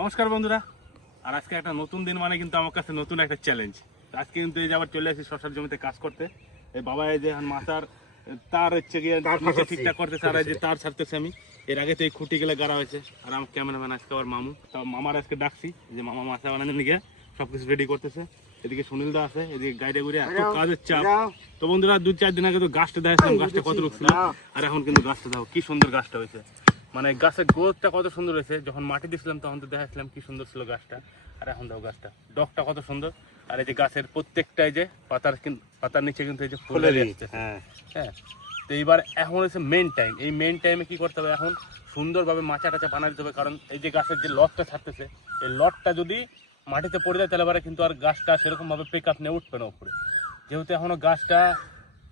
নমস্কার বন্ধুরা। আর আজকে একটা নতুন দিন মানে কিন্তু আমার কাছে নতুন একটা চ্যালেঞ্জ। আজকে কিন্তু এই যে আবার চলে আসি শশার জমিতে কাজ করতে। এই বাবা এই যে মাথার তার হচ্ছে গিয়ে নিচে ঠিকঠাক করতেছে, আর এই যে তার ছাড়তেছে আমি। এর আগে তো এই খুঁটিগুলো গাড়া হয়েছে, আর আমার ক্যামেরাম্যান আজকে আবার মামু। তা মামার আজকে ডাকছি যে মামা মাথা বানানোর দিকে সবকিছু রেডি করতেছে। এদিকে সুনীল দা আছে, এদিকে গাইডে ঘুরে এত কাজের চাপ। তো বন্ধুরা 2-4 দিন আগে তো গাছটা দেখাচ্ছিলাম, গাছটা কত রূপ ছিল, আর এখন কিন্তু গাছটা দেখো কি সুন্দর গাছটা হয়েছে। মানে গাছের গ্রোথটা কত সুন্দর হয়েছে। যখন মাটি দিয়েছিলাম তখন তো দেখাচ্ছিলাম কি সুন্দর ছিল গাছটা, আর এখন দেখো গাছটা ডগটা কত সুন্দর। আর এই যে গাছের প্রত্যেকটাই যে পাতার নিচে কিন্তু এই যে ফুল আসছে। হ্যাঁ, তো এইবার এখন হচ্ছে মেন টাইম। এই মেন টাইমে কি করতে হবে, এখন সুন্দরভাবে মাচা টাচা বানা দিতে হবে। কারণ এই যে গাছের যে লটটা ছাড়তেছে, এই লটটা যদি মাটিতে পড়ে যায় তাহলে কিন্তু আর গাছটা সেরকমভাবে পিক আপ নিয়ে উঠবে না উপরে। যেহেতু এখনো গাছটা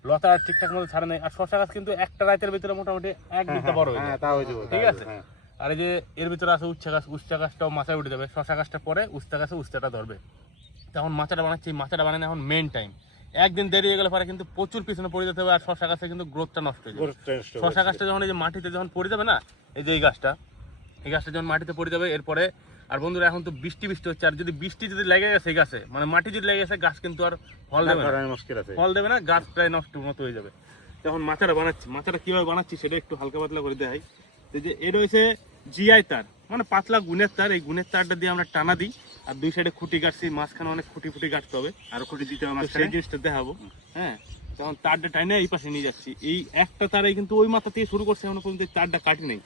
লতা ঠিকঠাক মতো ছাড়ে নেই। আর শশা গাছ কিন্তু একটা রাতের ভিতরে মোটামুটি এক বিঘা বড় হয়ে যায়, ঠিক আছে। আর এই যে এর ভিতরে আছে উচ্চা গাছটাও মাথায় উঠে যাবে। শশা গাছটা পরে উস্তা গাছে উস্তাটা ধরবে। তখন মাচাটা বানাচ্ছি, মাচাটা বানানো এখন মেন টাইম। একদিন দেরি হয়ে গেলে পরে কিন্তু প্রচুর পিছনে পড়ে যেতে হবে, আর শশা গাছে কিন্তু গ্রোথটা নষ্ট হয়ে যাবে। শশা গাছটা যখন এই যে মাটিতে যখন পড়ে যাবে না, এই যে এই গাছটা যখন মাটিতে পড়ে যাবে এরপরে। আর বন্ধুরা এখন তো বৃষ্টি হচ্ছে, আর যদি বৃষ্টি যদি লেগে গেছে গাছে, মানে মাটি যদি লেগে গেছে, গাছ কিন্তু আর ফল দেবে না, গাছ প্রায় নষ্ট মতো হয়ে যাবে। যখন মাচাটা বানাচ্ছি, মাচাটা কিভাবে বানাচ্ছি সেটা একটু হালকা পাতলা করে দেখাই। যে এর হয়েছে জিআই তার, মানে পাতলা গুণের তার। এই গুণের তারটা দিয়ে আমরা টানা দিই, আর দুই সাইডে খুঁটি কাটছি, মাঝখানে অনেক খুঁটি কাটতে হবে, আর খুঁটি দিতে হবে, সেই জিনিসটা দেখাবো। হ্যাঁ, তখন তারটা টাইনে এই পাশে নিয়ে যাচ্ছি। এই একটা তারে কিন্তু ওই মাথা থেকে শুরু করছে, এখনো পর্যন্ত তারটা কাটি নেই।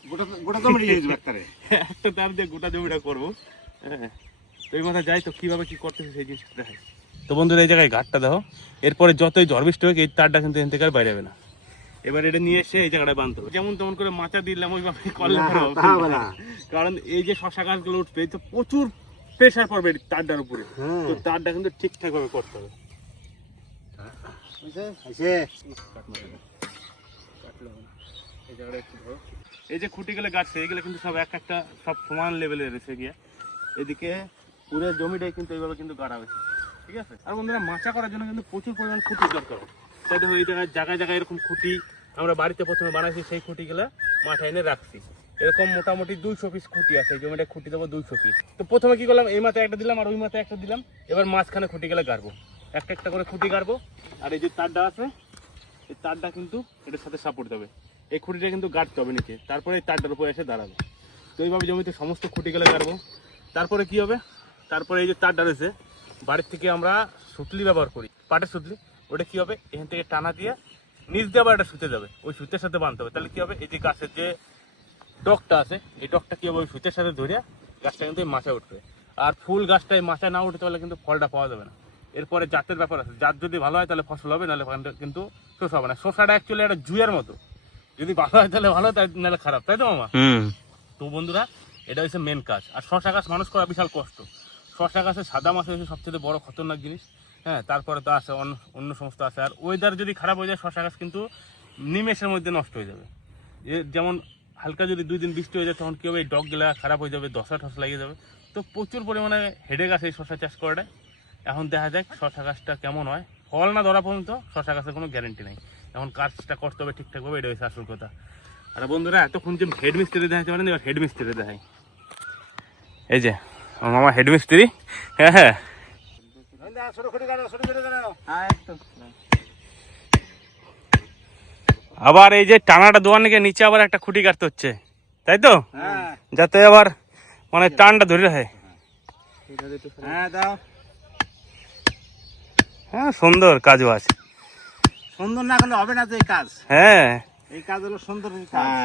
গোটা জমি একটা তার দিয়ে গোটা জমিটা করবো। হ্যাঁ, তো এই মাথা যাই তো কিভাবে কি করতেছে সেই জিনিসটা দেখাই। তো বন্ধুরা এই জায়গায় ঘাটটা দেখো, এরপরে যতই ঝড় বৃষ্টি হোক এই তারটা কিন্তু এখান থেকে আর বাইরে যাবে না। এবার এটা নিয়ে এসে এই জায়গাটায় বাঁধতে হবে। যেমন তেমন করে মাচা দিলাম ওইভাবে করলে হবে না, কারণ এই যে শশা গাছগুলো উঠবে তো প্রচুর প্রেশার পড়বে তারটার উপরে। তো তারটা কিন্তু ঠিকঠাক ভাবে করতে হবে। এই যে খুঁটিগুলো গাছছে এগুলো কিন্তু সব একটা সব সমান লেভেলে রয়েছে গিয়ে। এদিকে পুরো জমিটাই কিন্তু এইভাবে কিন্তু গাড়া হয়েছে, ঠিক আছে। আর বন্ধুরা মাচা করার জন্য কিন্তু প্রচুর পরিমাণ খুঁটির দরকার। তাই দেখো এই জায়গায় এরকম খুঁটি আমরা বাড়িতে প্রথমে বানাইছি, সেই খুঁটিগুলো মাথায় এনে রাখছি। এরকম মোটামুটি 200 পিস খুঁটি আছে, এই জমিটা খুঁটি দেবো 200 পিস। তো প্রথমে কি করলাম, এই মাথায় একটা দিলাম আর ওই মাথায় একটা দিলাম। এবার মাঝখানে খুঁটিগুলো গাড়বো, একটা করে খুঁটি গাড়বো। আর এই যে তারটা আছে, এই তারটা কিন্তু এটার সাথে সাপোর্ট দেবে। এই খুঁটিটা কিন্তু গাড়তে হবে নিচে, তারপরে এই তারটার উপরে এসে দাঁড়াবে। তো এইভাবে জমিতে সমস্ত খুঁটিগুলো গাড়বো। তারপরে কি হবে, তারপরে এই যে তারটা রয়েছে, বাড়ির থেকে আমরা সুতলি ব্যবহার করি, পাটের সুতলি। ওটা কি হবে, এখান থেকে টানা দিয়ে নিচ দিয়ে আবার একটা সুতে যাবে, ওই সুতের সাথে বাঁধতে হবে। তাহলে কি হবে, এই যে গাছের যে ডগটা আছে, এই ডগটা কি হবে ওই সুতের সাথে ধরে গাছটা কিন্তু মাচায় উঠবে। আর ফুল গাছটাই মাচায় না উঠতে পারলে কিন্তু ফলটা পাওয়া যাবে না। এরপরে জাতের ব্যাপার আছে, জাত যদি ভালো হয় তাহলে ফসল হবে, নাহলে কিন্তু শসা হবে না। শসাটা অ্যাকচুয়ালি একটা জুয়ের মতো, যদি ভালো হয় তাহলে ভালো, তাই নাহলে খারাপ, তাই তো মামা? তো বন্ধুরা এটা হচ্ছে মেন কাজ। আর শশা গাছ মানুষ করা বিশাল কষ্ট। শশা গাছে সাদা মাছ হচ্ছে সবচেয়ে বড় খতরনাক জিনিস। হ্যাঁ, তারপরে তো আছে অন্য সমস্ত আছে। আর ওয়েদার যদি খারাপ হয়ে যায় শশা গাছ কিন্তু নিমেষের মধ্যে নষ্ট হয়ে যাবে। যেমন হালকা যদি 2 দিন বৃষ্টি হয়ে যায় তখন কী হবে, এই ডগগুলা খারাপ হয়ে যাবে, ধসা লেগে যাবে। তো প্রচুর পরিমাণে হেডেক আছে এই শশা চাষ করাটা। এখন দেখা যাক শশা গাছটা কেমন হয়। ফল না ধরা পর্যন্ত শশা গাছের কোনো গ্যারেন্টি নেই। এখন কাজটা করতে হবে ঠিকঠাকভাবে, এটা হচ্ছে আসল কথা। আর বন্ধুরা এতক্ষণ যে হেড মিস্ত্রি দেখাতে পারেন, এবার হেড মিস্ত্রি দেখাই। এই যে আমার মামা হেড মিস্ত্রি। হ্যাঁ, আবার এই যে টানাটা দোয়ার নাকি নিচে আবার একটা খুঁটি কাটতে হচ্ছে, তাই তো? যাতে আবার মানে টানটা ধরে রাখে। হ্যাঁ, সুন্দর কাজ বাজ। সুন্দর না করলে হবে না তো এই কাজ। হ্যাঁ, এই কাজ হলো সুন্দর,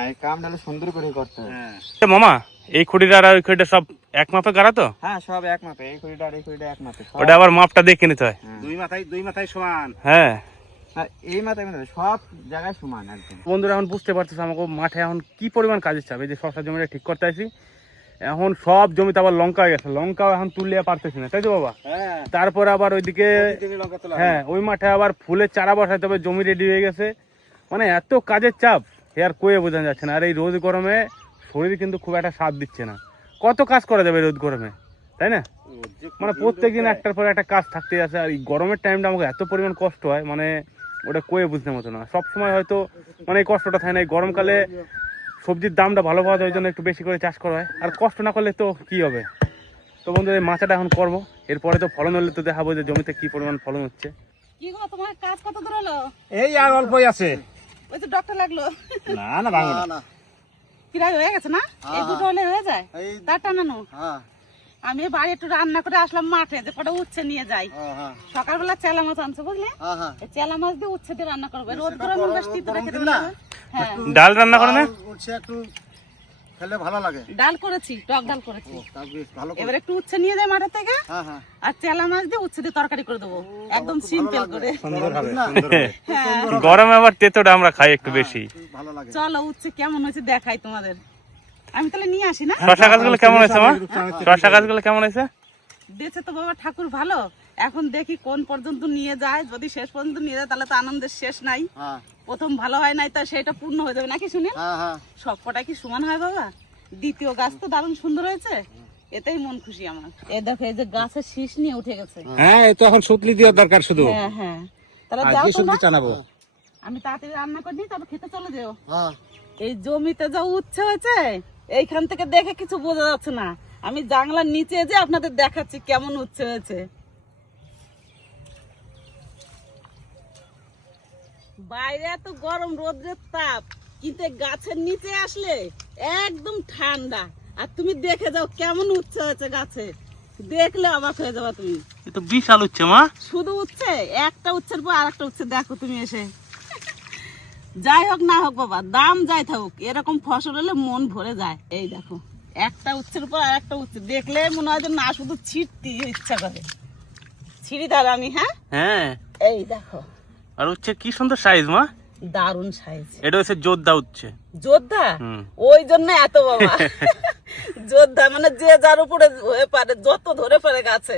এই কামটা হলো সুন্দর করে করতে হবে। মামা এই খুঁটিটা আর ওই খুঁটিটা সব এক মাপে গাড়া তো? হ্যাঁ, সব এক মাপে, এই খুঁটিটা আর এই খুঁটিটা এক মাপে। ওটা আবার মাপটা দেখে নিতে হয়। দুই মাথায় সমান। হ্যাঁ, এই মাথায় সব জায়গায় সমান একদম। বন্ধুরা এখন বুঝতে পারতেছে আমাকে মাঠে এখন কি পরিমাণ কাজের চাপ। এই যে শশা জমিটা ঠিক করতে আসি, এখন সব জমিতে আবার লঙ্কা হয়ে গেছে, লঙ্কাও এখন তুললে পারতেছি না, তাই তো বাবা? তারপরে আবার ওইদিকে হ্যাঁ ওই মাঠে আবার ফুলের চারা বসাইতে হবে, জমি রেডি হয়ে গেছে। মানে এত কাজের চাপ আর কয়ে বোঝানো যাচ্ছে না। আর এই রোদ গরমে শরীর কিন্তু খুব একটা সাথ দিচ্ছে না। কত কাজ করা যাবে রোদ গরমে, তাই না? মানে প্রত্যেকদিন একটার পর একটা কাজ থাকতে আছে। আর এই গরমের টাইমটা আমাকে এত পরিমাণ কষ্ট হয়, মানে ওটা কয়ে বুঝতে মতো না। সবসময় হয়তো মানে এই কষ্টটা থাকে না। এই গরমকালে সবজির দামটা ভালো পাওয়া যায়, ওই জন্য একটু বেশি করে চাষ করা হয়। আর কষ্ট না করলে তো কি হবে। তো বন্ধু এই মাচাটা এখন করবো, এরপরে তো ফলন হলে তো দেখাবো যে জমিতে কি পরিমাণ ফলন হচ্ছে। কি গো তোমার কাজ কত দূর হলো? এই আর অল্পই আছে। ওই তো ডক্টর লাগলো। না না ভাঙো না। প্রায় হয়ে গেছে না? এই দুটো হলে হয়ে যায়। তার টানানো। আমি বাড়ি একটু রান্না করে আসলাম মাঠে, যে কটা উচ্ছে নিয়ে যাই। সকালবেলা চেলা মাছ আনছো বুঝলে, এই চেলা মাছ দিয়ে উচ্ছে দিয়ে রান্না করবে। রোদ গরম বেশ তিতো রেখে দেবে। হ্যাঁ ডাল রান্না করে না? উচ্ছে একটু খেলে ভালো লাগে। ডাল করেছি, টক ডাল করেছি। এবার একটু উচ্ছে নিয়ে যাই মাঠে থেকে, আর চেলা মাছ দিয়ে উচ্ছে দিয়ে তরকারি করে দেবো, একদম সিম্পল করে। সুন্দর হবে। গরমে আবার তেতোটা আমরা খাই একটু বেশি। ভালো লাগে। চলো উচ্ছে কেমন হয়েছে দেখাই তোমাদের। আমি তাহলে নিয়ে আসি না? শশা গাছগুলো কেমন হয়েছে মা? শশা গাছগুলো কেমন হয়েছে? দিয়েছে তো বাবা ঠাকুর ভালো। এখন দেখি কোন পর্যন্ত নিয়ে যায়। যদি শেষ পর্যন্ত নিয়ে যায় তাহলে তো আনন্দের শেষ নাই। প্রথম ভালো হয় নাই তা সেটা পূর্ণ হয়ে যাবে নাকি শুনে? সব কটা কি সমান হয় বাবা? দ্বিতীয় গাছ তো দারুণ সুন্দর হয়েছে, এতেই মন খুশি আমার। এই দেখো এই যে গাছের শীষ নিয়ে উঠে গেছে। হ্যাঁ এই তো এখন সুতলি দেওয়ার দরকার শুধু। হ্যাঁ হ্যাঁ তাহলে যাও তো না, জানাবো। আমি তাড়াতাড়ি রান্না করে দিই, তারপর খেতে চলে যেও। এই জমিতে যা উচ্ছে হয়েছে এইখান থেকে দেখে কিছু বোঝা যাচ্ছে না। আমি জানলার নিচে যে আপনাদের দেখাচ্ছি কেমন উচ্ছে হয়েছে। বাইরে এত গরম রোদ্রের তাপ, কিন্তু গাছের নিচে আসলে একদম ঠান্ডা। আর তুমি দেখে যাও কেমন উচ্ছে হয়েছে গাছে, দেখলে অবাক হয়ে যাবা তুমি। এ তো বিশাল উচ্ছে মা। শুধু উচ্ছে, একটা উচ্ছের পর আরেকটা উচ্ছে দেখো তুমি এসে। যাই হোক না হোক বাবা, দাম যাই থাকুক, এরকম ফসল হলে মন ভরে যায়। এই দেখো একটা উচ্ছের উপর আর একটা উচ্ছে দেখলে মনে হয় যে না শুধু ছিটতে ইচ্ছা করে। ছিড়ি তাহলে আমি। হ্যাঁ হ্যাঁ এই দেখো, আর উচ্ছে কি সুন্দর সাইজ মা। দারুণ সাইজ। এটা হচ্ছে যোদ্ধা উচ্ছে। যোদ্ধা, ওই জন্য এত বাবা। যোদ্ধা মানে যে যার উপরে হয়ে পারে, যত ধরে পারে গাছে,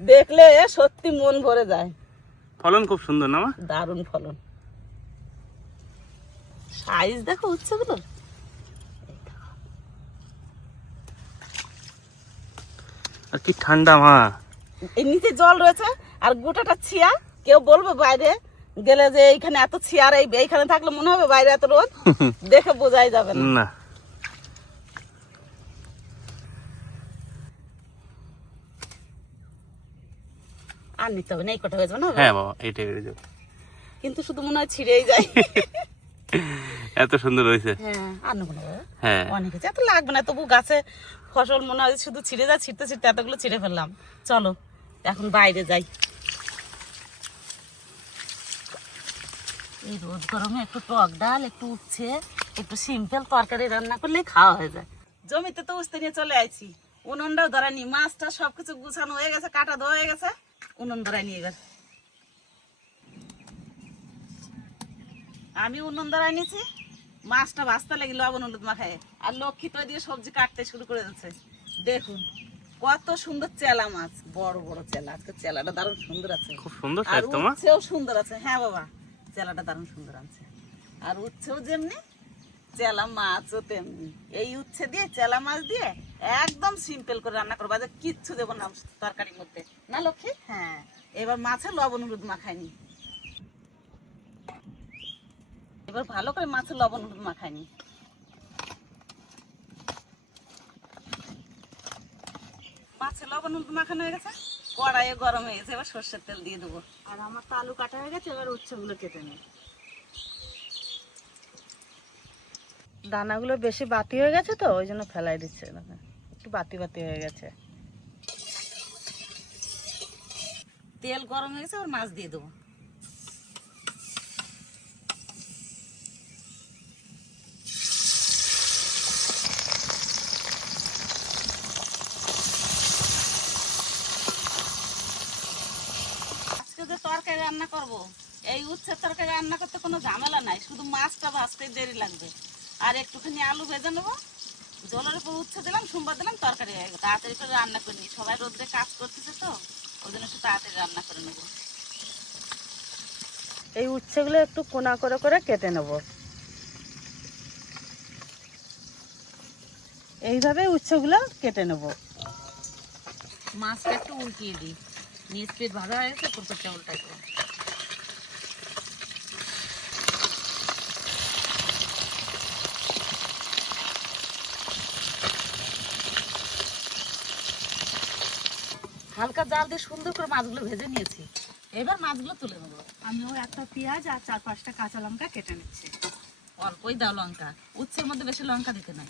দেখলে সত্যি মন ভরে যায়। ফলন খুব সুন্দর না মা? দারুণ ফলন। সাইজ দেখো উচ্ছেগুলো। আর কি ঠান্ডা মা। এই নিচে জল রয়েছে আর গোটাটা ছিয়া। কেউ বলবে বাইরে গেলে যে এইখানে এত ছিয়া, আর এইখানে থাকলে মনে হবে বাইরে এত রোদ, দেখে বোঝাই যাবে না। আর নিতে হবে না, এই কটা হয়ে যাবে না? হ্যাঁ বাবা এইটাই হয়ে যাবে, কিন্তু শুধু মনে হয় ছিঁড়েই যায়। এত সুন্দর হয়েছে। হ্যাঁ আর নেবো না, হ্যাঁ অনেক হয়েছে, এত লাগবে না। তবু গাছে ফসল মনে হয় শুধু ছিঁড়ে যায়, ছিঁড়তে ছিঁড়তে এতগুলো ছিঁড়ে ফেললাম। চলো এখন বাইরে যাই। এই রোদ গরমে একটু টক ডাল, একটু উচ্ছে, একটু সিম্পল তরকারি রান্না করলে খাওয়া হয়ে যায়। জমিতে তো উঠতে নিয়ে চলে আইছি, উনুনটাও ধরানি, মাছটা সবকিছু গুছানো হয়ে গেছে, কাটা ধোয়া হয়ে গেছে, উনুন ধরানি। এবার আমি উনুন ধরাই নিয়েছি, মাছটা ভাজতে লাগি লবণ হলুদ মাখায়, আর লক্ষ্মী তো দিয়ে সবজি কাটতে শুরু করে দিচ্ছে। দেখুন কত সুন্দর চেলা মাছ, বড় বড় চেলা। আজকে চেলাটা দারুণ সুন্দর আছে, খুব সুন্দর আর সাইজ তো মা। উচ্ছেও সুন্দর আছে। হ্যাঁ বাবা চেলাটা দারুণ সুন্দর আছে, আর উচ্ছেও যেমনি চেলা মাছও তেমনি। এই উচ্ছে দিয়ে চেলা মাছ দিয়ে একদম সিম্পল করে রান্না করবো, যে কিচ্ছু দেবো না তরকারির মধ্যে, না লক্ষ্মী? হ্যাঁ এবার মাছে লবণ হলুদ মাখায়নি, এবার ভালো করে মাছে লবণ হলুদ মাখায়নি। মাছে লবণ হলুদ মাখানো হয়ে গেছে, কড়াইয়ে গরম হয়ে গেছে, এবার সর্ষের তেল দিয়ে দেবো। আর আমার তো আলু কাটা হয়ে গেছে, এবার উচ্ছেগুলো কেটে নেই। দানাগুলো বেশি বাতি হয়ে গেছে তো ওই জন্য ফেলাই দিচ্ছে, একটু বাতি বাতি হয়ে গেছে। তেল গরম হয়ে গেছে, আর মাছ দিয়ে দেবো। আজকে যে তরকারি রান্না করব, এই উচ্ছের তরকারি রান্না করতে কোনো ঝামেলা নাই, শুধু মাছটা ভাজতে দেরি লাগবে। আর একটুখানি আলু ভেজে নেবো, জলের উপর উচ্ছে দিলাম, সোমবার দিলাম, তরকারি হয়ে গেল। তাড়াতাড়ি করে রান্না করে নিই, সবাই রোদ্রে কাজ করতেছে তো ওই জন্য একটু তাড়াতাড়ি রান্না করে নেবো। এই উচ্ছেগুলো একটু কোনা করে করে কেটে নেব, এইভাবে উচ্ছেগুলো কেটে নেব। মাছটা একটু উল্টিয়ে দিই, নিচ পিঠ ভাজা হয়ে গেছে, পুরোটা উল্টাই দেবো। হালকা জাল দিয়ে সুন্দর করে মাছগুলো ভেজে নিয়েছি। এবার মাছগুলো তুলে নেবো। আমিও একটা পেঁয়াজ আর 4-5টা কাঁচা লঙ্কা কেটে নিচ্ছি। অল্পই দাও লঙ্কা, উচ্ছের মধ্যে বেশি লঙ্কা দিতে নাই,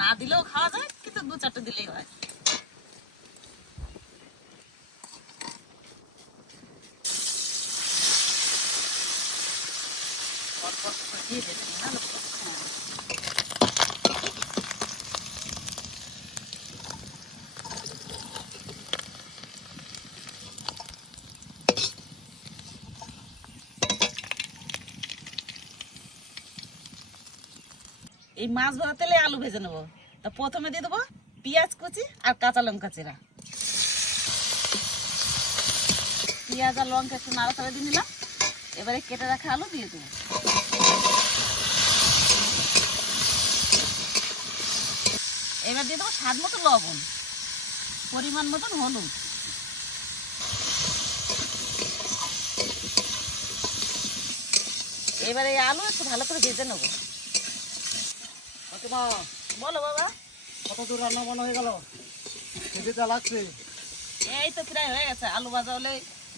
না দিলেও খাওয়া যায়, কিন্তু 2-4টা দিলেই হয়। অল্প অল্প করে দিয়ে দেবেন, না লোক? হ্যাঁ। এই মাছ ভাজা তেলে আলু ভেজে নেবো। তা প্রথমে দিয়ে দেবো পেঁয়াজ কুচি আর কাঁচা লঙ্কা চিরা। পেঁয়াজ আর লঙ্কা একটু নাড়াচাড়া দিয়ে নিলাম। এবারে কেটে রাখা আলু দিয়ে দেবো। এবার দিয়ে দেবো স্বাদ মতো লবণ, পরিমাণ মতন হলুদ। এবারে এই আলু একটু ভালো করে ভেজে নেবো। বলো বাবা, কত দূর রান্না বান্না হয়ে গেল? খেতে যা লাগছে। এই তো প্রায় হয়ে গেছে। আলু ভাজা হলে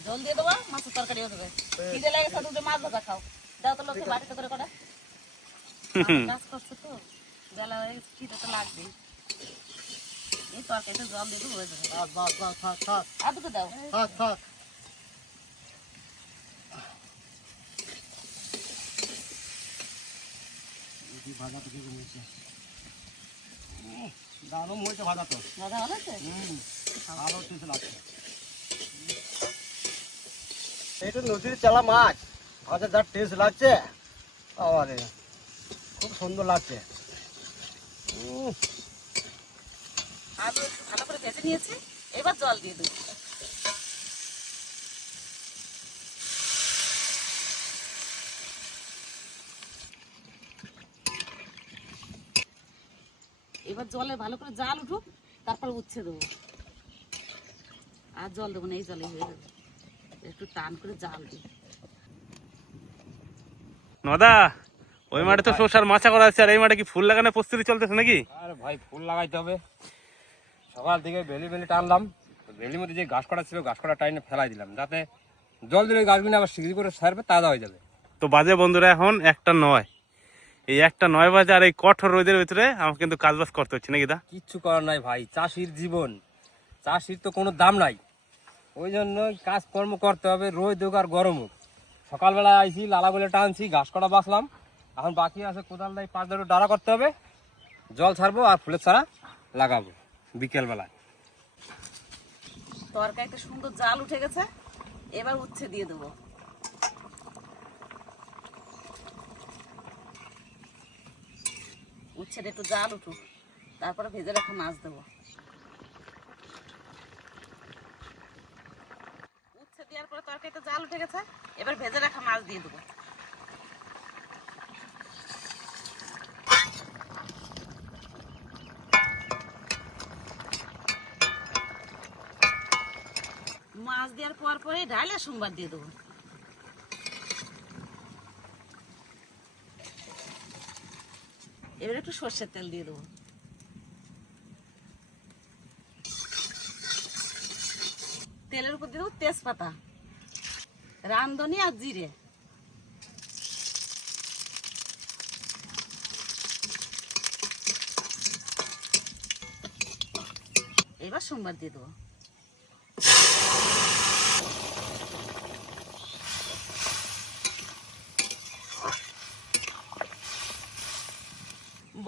জল দিয়ে দেবো, মাছের তরকারি হয়ে যাবে। খিদে লেগেছে, দুটো মাছ ভাজা খাও। দাও তো লোককে বাড়িতে করে করা। কাজ করছে তো, বেলা হয়ে গেছে, খিদে তো লাগবেই। এই তরকারিতে জল দিয়ে দেবো, হয়ে যাবে। আর দুটো দাও। দারুণ হয়েছে ভাজা তো। ভাজা ভালো আছে? ভালো টেস্ট লাগছে। এইটা নদীর চালা মাছ, ভাজা যা টেস্ট লাগছে, আরে খুব সুন্দর লাগছে। আলু একটু ভালো করে ভেজে নিয়েছি, এবার জল দিয়ে দেবো। এবার জলে ভালো করে জাল উঠুক, তারপর উচ্ছে দেবো। আর জল দেবো না, এই জলে হয়ে যাবে। একটু টান করে জাল দিই। নদা, ওই মাঠে তো শসার মাচা করা আছে, আর এই মাঠে কি ফুল লাগানোর প্রস্তুতি চলতেছে নাকি? আরে ভাই, ফুল লাগাইতে হবে। সকাল থেকে বেলি টানলাম, বেলির মধ্যে যে ঘাস করা ছিল ঘাস করা টাইনে ফেলাই দিলাম, যাতে জল দিলে ওই গাছগুলো আবার শিগগির করে সারবে, তাজা হয়ে যাবে। তো বাজে বন্ধুরা এখন 1:09। এই 1:09 বাজে, আর এই কঠোর রোদের ভিতরে আমাকে কিন্তু কাজবাজ করতে হচ্ছে নাকি দা? কিচ্ছু করার নাই ভাই, চাষির জীবন, চাষির তো কোনো দাম নাই। ওই জন্য কাজকর্ম করতে হবে, রোদ হোক আর গরম হোক। সকালবেলায় আইসি, লালা বলে টানছি, ঘাস করা বাঁচলাম। এখন বাকি আছে কোদাল দিয়ে 5 ডাড়া করতে হবে, জল ছাড়বো আর ফুলের চারা লাগাবো বিকেলবেলায়। তরকারিতে সুন্দর জাল উঠে গেছে, এবার উচ্ছে দিয়ে দেবো। উচ্ছেটা একটু জাল উঠুক, তারপরে ভেজে রাখা মাছ দেবো। উচ্ছে দেওয়ার পরে তরকারিতে জাল উঠে গেছে, এবার ভেজে রাখা মাছ দিয়ে দেবো। মাছ দেওয়ার পর পরে ডালে সোমবার দিয়ে দেবো। এবার একটু সর্ষের তেল দিয়ে দেবো। তেলের উপর দিয়ে দেবো তেজপাতা, রাঁধুনি আর জিরে। এবার সোমবার দিয়ে দেবো।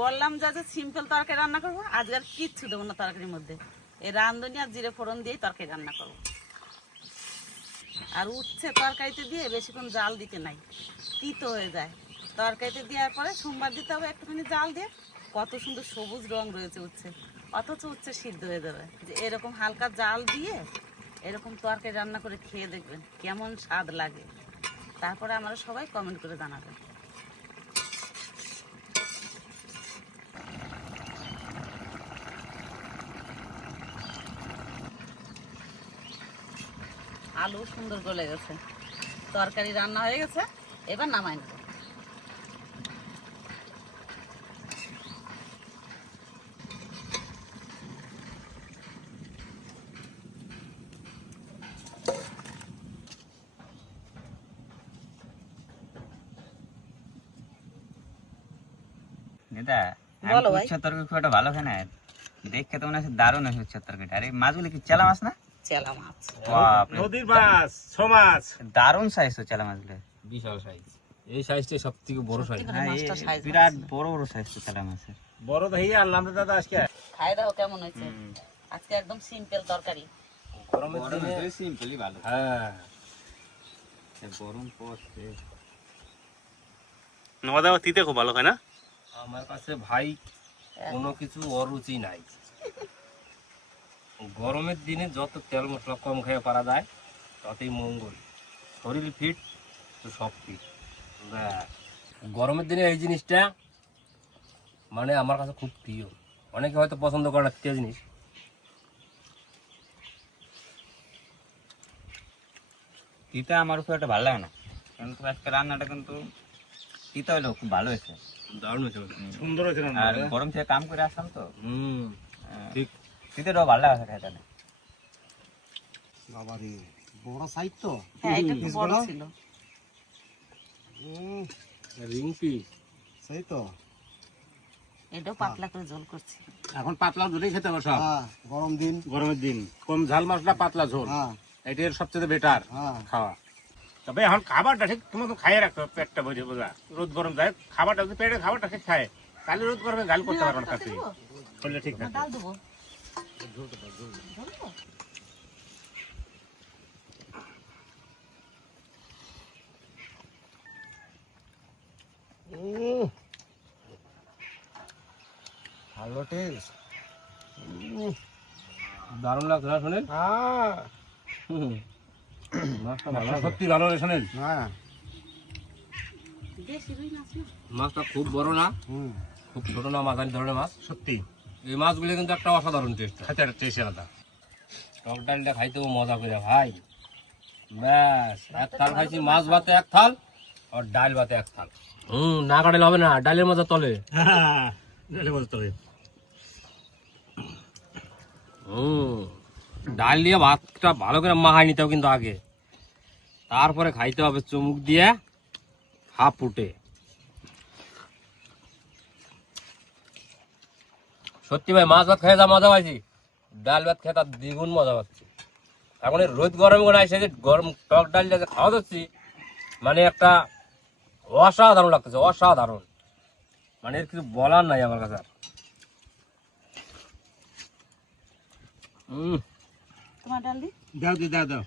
বললাম যে সিম্পল তরকারি রান্না করবো, আজকে আর কিচ্ছু দেবো না তরকারির মধ্যে। এই রাঁধুনি আর জিরে ফোড়ন দিয়েই তরকারি রান্না করবো। আর উচ্ছে তরকারিতে দিয়ে বেশিক্ষণ জাল দিতে নাই, তিতো হয়ে যায়। তরকারিতে দেওয়ার পরে সোমবার দিতে হবে একটুখানি জাল দিয়ে। কত সুন্দর সবুজ রং রয়েছে উচ্ছে, অথচ উচ্ছে সিদ্ধ হয়ে যাবে। যে এরকম হালকা জাল দিয়ে এরকম তরকারি রান্না করে খেয়ে দেখবেন কেমন স্বাদ লাগে। তারপরে আমরা সবাই কমেন্ট করে জানাবেন। আলু সুন্দর গলে গেছে, তরকারি রান্না হয়ে গেছে, এবার নামাই নেব। দিদা বলো ভাই। উচ্চ তরকারি খুব একটা ভালো খায় না, দেখে তো মনে হচ্ছে দারুণ আছে উচ্চ তরকারিটা। আরে মাছগুলো কি চেলা মাছ না? চেলা মাছ। বাপরে, নদীর মাছ, ছো মাছ। দারুণ সাইজ তো চেলা মাছগুলো। বিশাল সাইজ, এই সাইজটাই সব থেকে বড় সাইজ। সত্যি করে মাছটা size বিরাট আছে। বড় বড় সাইজ তো চেলা মাছের। বড় দহি আনলাম তো দাদা আজকে। খাই দাও কেমন হয়েছে? আজকে একদম সিম্পল তরকারি। গরমের দিনে সিম্পলই ভালো। হ্যাঁ, গরম পড়ছে। নদা তিতে খুব ভালো খায় না? আমার কাছে ভাই কোনো কিছু অরুচি নাই। গরমের দিনে যত তেল মশলা কম খেয়ে পারা যায় ততই মঙ্গল। শরীর ফিট তো সব ফিট। গরমের দিনে এই জিনিসটা মানে আমার কাছে খুব প্রিয়। অনেকে হয়তো পছন্দ করে না তেল জিনিস। তিতা আমার খুব একটা ভালো লাগে না, কিন্তু আজকে রান্নাটা কিন্তু তিতা হলেও খুব ভালো হয়েছে। দারুণ হয়েছে। সুন্দর হয়েছে রান্না। আর গরম থেকে কাম করে আসলাম তো, ঠিক। তিতাটাও ভালো লাগে খাইতে। বাবা রে, বড় সাইজ তো। হ্যাঁ এটা একটু বড় পিসগুলো? ছিল। রিংপি সেই তো। এটাও পাতলা করে ঝোল করছি। এখন পাতলা ঝোলই খেতে হবে সব। হ্যাঁ, গরম দিন। গরমের দিন কম ঝাল মশলা পাতলা ঝোল, হ্যাঁ এটার সবচেয়ে বেটার হ্যাঁ। খাওয়া। তবে এখন খাবারটা ঠিক তোমার তো খাইয়ে রাখো, পেটটা বোঝে বোঝা। রোদ গরম যায় খাবারটা যদি পেটে খাবারটা ঠিক খায় তাহলে রোদ গরমে গাল করতে পারবে না, কাছে করলে ঠিক না থাকে। ডাল দেবো। ভালো টেস্ট। দারুণ লাগছে না শুনেন? হ্যাঁ মাছটা ভালো মাছটা সত্যি ভালো হয়েছে শোনেন। হ্যাঁ। দেশি রুই মাছ না? মাছটা খুব বড় না, হুম। খুব ছোট না, মাঝারি ধরনের মাছ। সত্যি এই মাছগুলো কিন্তু একটা অসাধারণ টেস্ট। খেতে একটা টেস্ট আলাদা। টক ডালটা খাইতেও মজা করে ভাই। ব্যাস, এক থাল খাইছি মাছ ভাতে এক থাল আর ডাল ভাতে এক থাল। না কাটালে হবে না, ডালের মজা তলে। বলতে হবে ডাল দিয়ে ভাতটা ভালো করে মাখাই নিতে হবে কিন্তু আগে, তারপরে খাইতে হবে চুমুক দিয়ে হাফ ফুটে। সত্যি ভাই, মাছ ভাত খেয়ে যা মজা পাইছি, ডাল ভাত খেয়ে তার দ্বিগুণ মজা পাচ্ছি। এখন এই রোদ গরম করে এসে যে গরম টক ডাল দিয়ে যে খাওয়া যাচ্ছি, মানে একটা অসাধারণ লাগতেছে, অসাধারণ। মানে এর কিছু বলার নাই আমার কাছে আর। তোমার ডাল দি? দাও দি দাও দাও।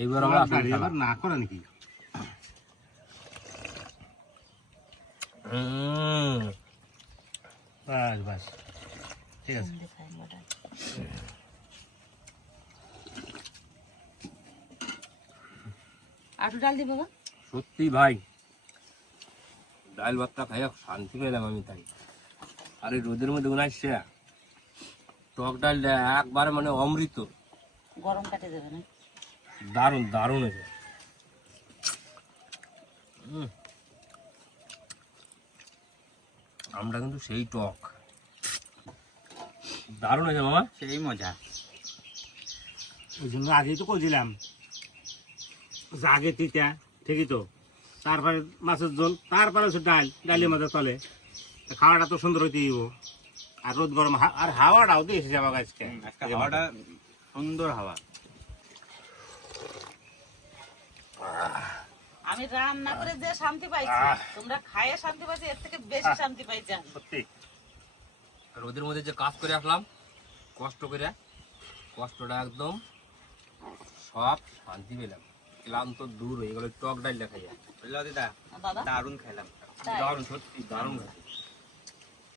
এইবার আমরা আসল খেলা। এবার না করে নাকি? বাস বাস ঠিক আছে। দেখাই আমরা ডাল। আটু ডাল দি বাবা। সত্যি ভাই, ডাল ভাতটা খাইয়া শান্তি পেলাম আমি তাই। আর এই রোদের মধ্যে উনাইছে টক ডালটা একবারে মানে অমৃত। গরম কাটে যাবে না? দারুণ দারুণ হয়েছে। আমরা কিন্তু সেই টক, দারুণ হয়েছে মামা। সেই মজা। ওই জন্য আগেই তো কইছিলাম যে আগে তিতা, ঠিকই তো, তারপরে মাছের ঝোল, তারপরে হচ্ছে ডাল, ডালের মধ্যে তলে। খাওয়াটা তো সুন্দর হইতে দিব। আর রোদ গরম আর হাওয়াটাও দিয়েছে যাবা গাছকে। আজকে হাওয়াটা সুন্দর হাওয়া। আমি রান্না করে যে শান্তি পাইছি, তোমরা খাইয়ে শান্তি পাইছি, এর থেকে বেশি শান্তি পাইছি আমি। সত্যি রোদের মধ্যে যে কাজ করে আসলাম কষ্ট করে, কষ্টটা একদম সব শান্তি পেলাম, ক্লান্ত দূর হয়ে গেল টক ডাল খাইয়া। বুঝলো দিদা, দাদা দারুণ খাইলাম। তাই? দারুণ, সত্যি দারুণ।